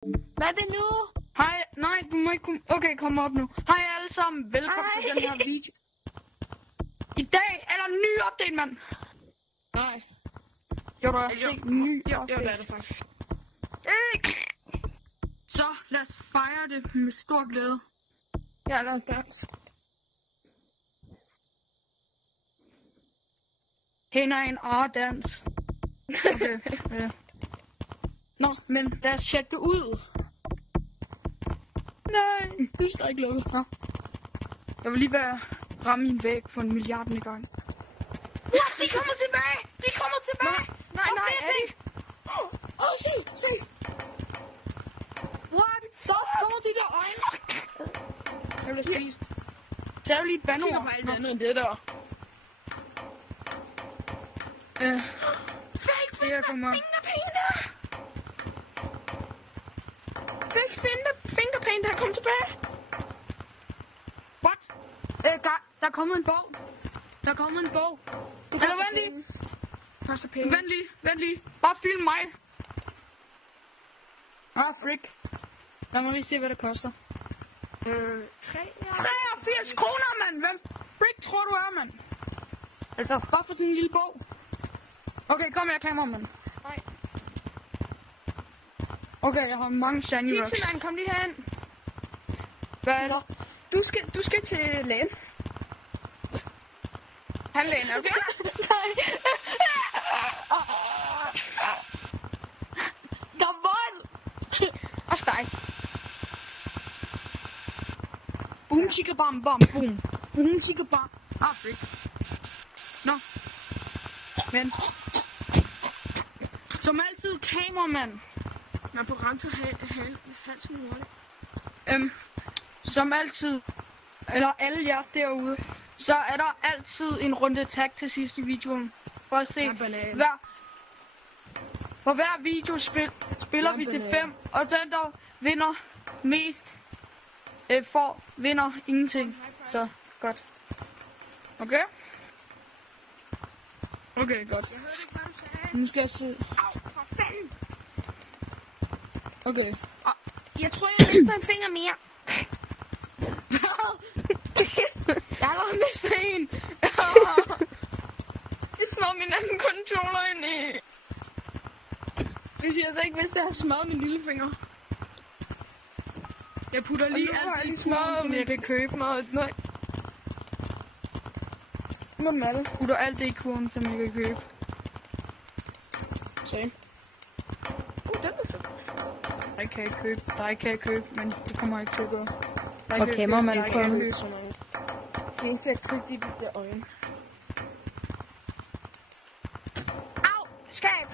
Hvad er det nu? Hej, nej, du må ikke komme. Okay, kom op nu. Hej alle sammen, velkommen til den her video. I dag er der en ny update, mand. Nej. Jo, der er en ny Jo, update. det er det faktisk. Så lad os fejre det med stor glæde. Ja, der er dans. Hænder en dans. Okay, ja. Nå, men lad os tjekke det ud. Nej, det er stadig lukket. Nå. Jeg vil lige ramme min væg for 1 milliardende gang. What? De kommer tilbage! De kommer tilbage! Nej, er det? Se! What? Der går de der øjne! Jeg bliver spist. Tag lige et Jeg kigger bandord. på alt andet end det der. Fake fingerpainter! Fake fingerpainter, han kom tilbage! What? Der er kommet en bog. Der er kommet en bog. Eller vent lige. Koster penge. Vent lige. Bare film mig. Frick. Lad mig lige se, hvad det koster. 83 kroner, mand. Hvem frick tror du er, mand? Altså, bare for sådan en lille bog. Okay, kom her, kameramand. Nej. Okay, jeg har mange shiny rocks. Pixelman, kom lige herhen. Hvad er der? Du skal til lægen. Tandlægen, er du klar? Nej. Der er vold. Også dig. Boom, chicka, bam, bam, boom. Boom, chicka, bam. Frick. Nå. Men. Som altid, kameramand. Man får renset halsen hurtigt. Som altid, eller alle jer derude, så er der altid en runde tag til sidst i videoen. For at se, for hver video spiller vi til 5, og den der vinder mest, vinder ingenting. Så, godt. Okay? Okay, godt. Jeg hørte ikke, hvad du sagde. Nu skal jeg se. Au, for fanden. Okay. Jeg tror, jeg mister en finger mere. Jeg har allerede mistet en. Det små min anden controller ind i. Det siger altså ikke, hvis jeg har smadret min lillefinger. Jeg putter lige alt det i kurven, som jeg kan købe. Nej. Hvem er det? Putter alt det i kurven, som jeg kan købe. Same. Den er så. Jeg kan ikke købe. Der kan jeg købe, men det kommer ikke til at gå. Okay, må man Jeg prøve. kan købe sådan noget. Det eneste, jeg købte, det er de der øjne. Au! Skab!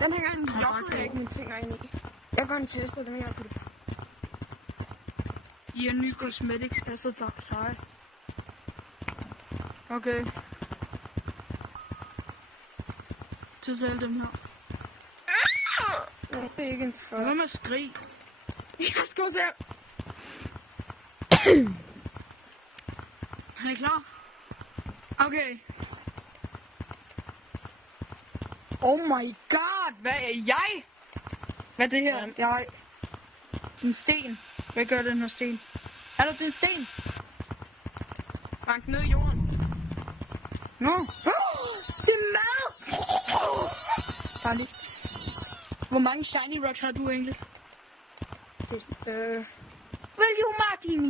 Den her gang jokkede jeg ikke mine fingre ind i. Jeg går en tester, den her på det. I er ny cosmetics, er så seje. Okay. Så selv dem her. Nej, det er ikke en for. Hvad med skrig? Jeg skal også her. Er I klar? Okay. Oh my god, hvad er jeg? Hvad er det her? Jeg en sten. Hvad gør den her sten? Er der den sten? Bank ned i jorden. Nå. Det er mad! Farligt. Hvor mange shiny rocks har du egentlig? Will you marry me?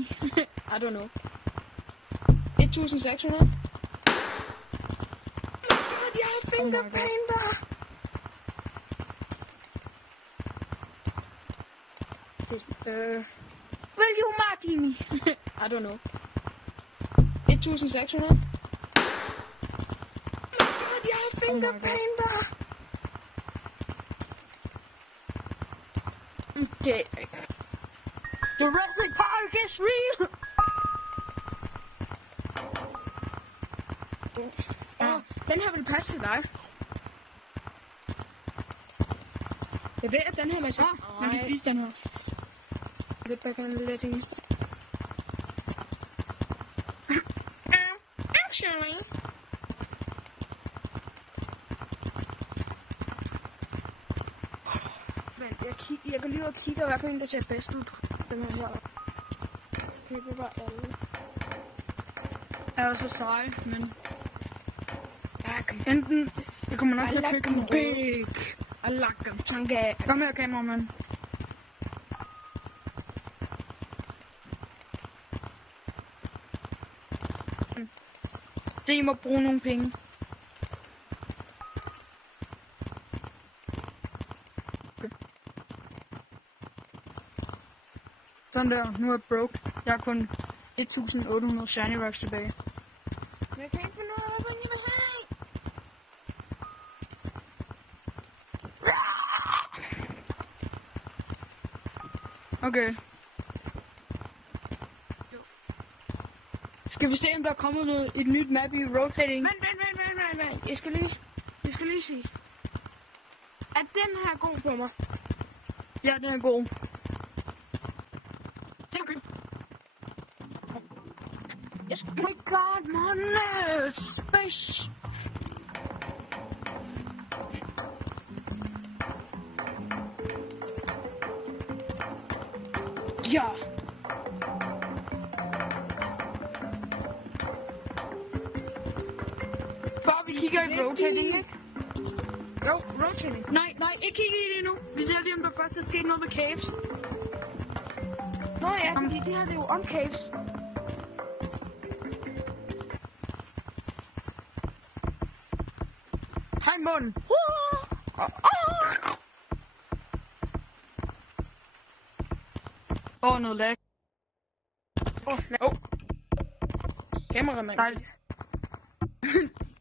I don't know. 1600? Jeg har fingerpainter. Will you marry me? I don't know. 1600? Jeg har fingerpainter. Okay. Jurassic Park is real! Den her vil passe til dig. Jeg ved, at den her vil så... Man kan spise den her. Det er bare en lille ting. Actually... Jeg går lige ud og kigger, hvad for en, der ser bedst ud. Den her. Okay, det var alle. Jeg er også sej, men... Ja, kom. Enten... Jeg kommer nok I til at like klikke them dem big. I like them. Sådan kan Kom her, kameramand. Det I må bruge nogle penge. Okay. Sådan der, nu er jeg broke. Jeg har kun 1800 shiny rocks tilbage. Men jeg kan ikke finde ud af, hvad jeg vil have. Okay. Skal vi se, om der er kommet et nyt map i rotating? Vent. Jeg skal lige sige. Er den her god på mig? Ja, den er god. Okay. Yes. Oh my god, man! Space! Ja! Bare vi kigger i rotating, ikke? Jo, rotating. Nej, ikke kigge i det endnu. Vi ser lige, om der først er sket noget med caves. Nå ja, fordi det her det er jo on caves. Hej, munden. Noget lag. Kameramand. Dejligt.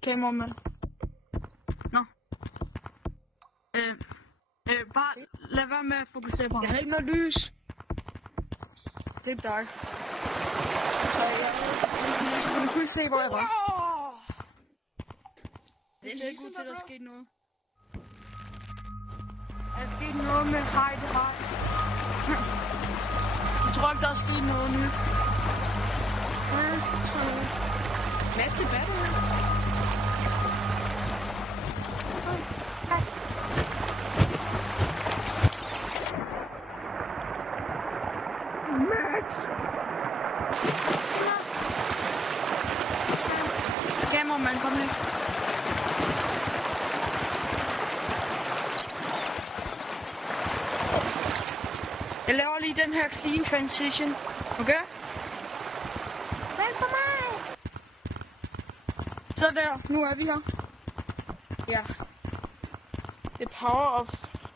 Kameramand. Nå. Bare lad være med at fokusere på ham. Jeg havde ikke noget lys. Det er dig. Du kan kun se, hvor jeg var. Det ser ikke ud til, at der er sket noget. Er der sket noget med hej? Jeg tror ikke, der er sket noget nyt. Hvad er det, her? Kameramand, kom her. Jeg laver lige den her clean transition. Okay? Vent på mig! Så der, nu er vi her. Ja. The power of...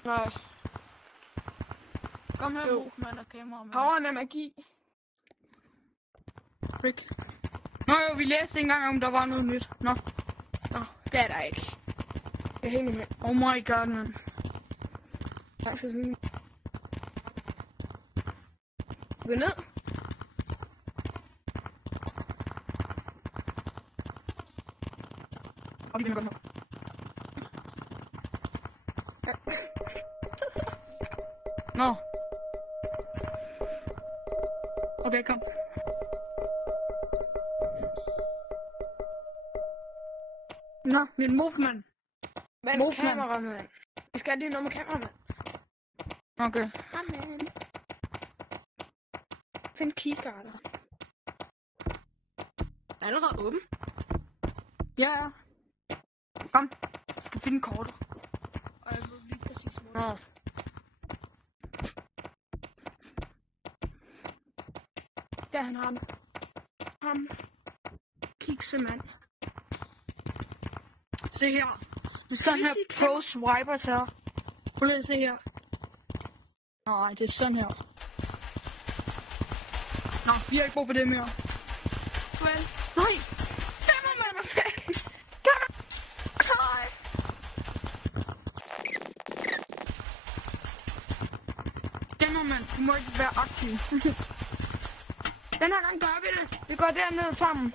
Nej. Kom her, Jo. Bokman og kameramand. Poweren af magi. Frick. Nå jo, vi læste ikke engang, om der var noget nyt. Nå. Nå, det er der ikke. Det er helt normalt. Oh my god, man. Lang tid siden. Gå ned. Og vi kan godt nå. Nå. Okay, kom. Nå, min movement. Men Movement. kameramand. Vi skal lige noget med kameramand. Okay. Amen. Find keycarder. Er allerede åben? Ja. Kom. Jeg skal finde kortet. Og jeg ved lige præcis, hvor det er. Der han ham. Ham. Kiksemand. Se her. Det er sådan vi her sige pro swipers her. Prøv lige at se her. Nej, det er sådan her. Nå, vi har ikke brug for det mere. Vel. Nej! Kameramand. Nej! Kameramand, du må ikke være aktiv. Den her gang gør vi det. Vi går derned sammen.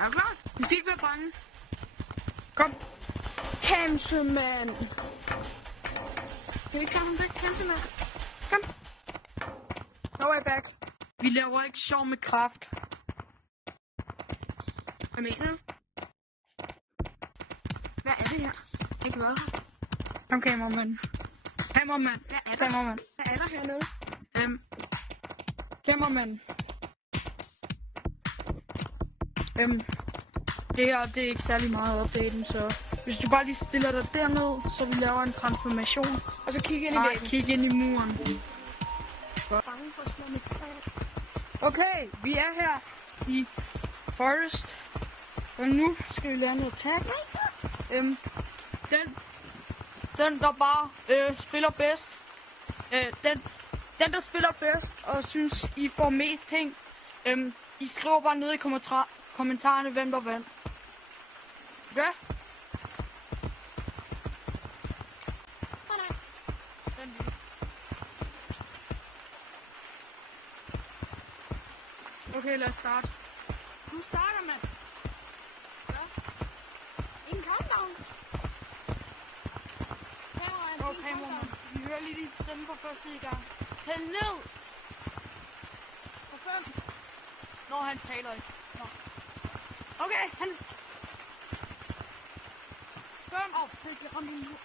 Er du klar? Du skal ikke være bange. Kom. Cancel-man. Skal vi komme det? Cancel-man. Kom. Now we're back. Vi laver ikke sjov med kraft. Hvad mener du? Hvad er det her? Ikke hvad? Kom kameramand. Kameramand. Hvad er der? Kameramand. Hvad er der hernede? Kameramand. Det her, det er ikke særlig meget updaten, så hvis du bare lige stiller dig derned, så vi laver en transformation. Og så kigge ind i Nej, væggen. kig ind i muren. Bange for at slå mit træ. Okay, vi er her i Forest. Og nu skal vi lære noget tag. Den der bare spiller bedst. Den der spiller bedst og synes I får mest ting. I skriver bare ned i kommentarerne hvem der vandt. Okay? Okay, lad os starte. Du starter, mand. Ja. En countdown. Okay, mand. Vi hører lige dit stemme for første gang. Tæl ned! På 5. Når han taler ikke. Nå. Okay, han... 5. Det ramte nu.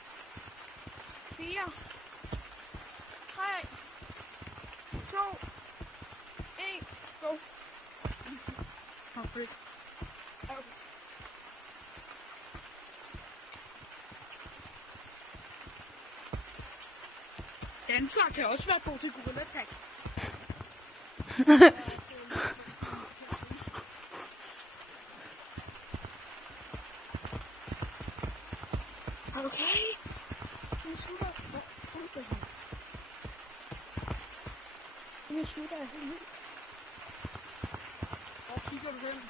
4. 3. 2. 1. Go. Nå, fedt. Okay. Danser kan også være god til gorilla-tag. Okay. Nu slutter jeg. Nu slutter jeg helt vildt. Hvor kigger du hen?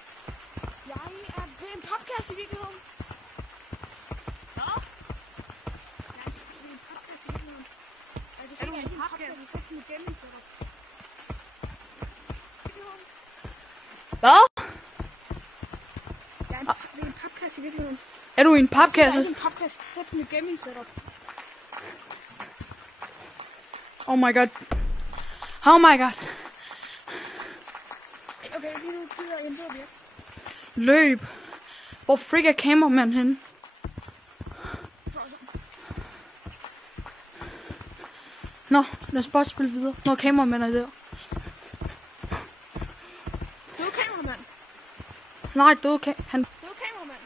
Jeg er ved en podcast i virkeligheden. Hvad? Ja, det er en podcast i virkeligheden. Jeg kan se, Er du at i en en podcast podcast? er med gaming setup. Hvad? Jeg er ved en podcast i virkeligheden. Er du i en Jeg papkasse? er en podcast sæt med gaming setup. Oh my god. Oh my god. Okay, lige nu gider jeg intet at virke. Løb. Hvor frik er kameramanden henne? Nå, lad os bare spille videre. Når kameramanden er der. Du er kameramand. Nej, døde han. Du er kameramand.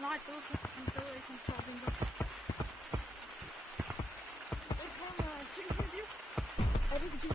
Nej, døde han døde ikke. Han står og vinker. Det kommer til 24. Er det ikke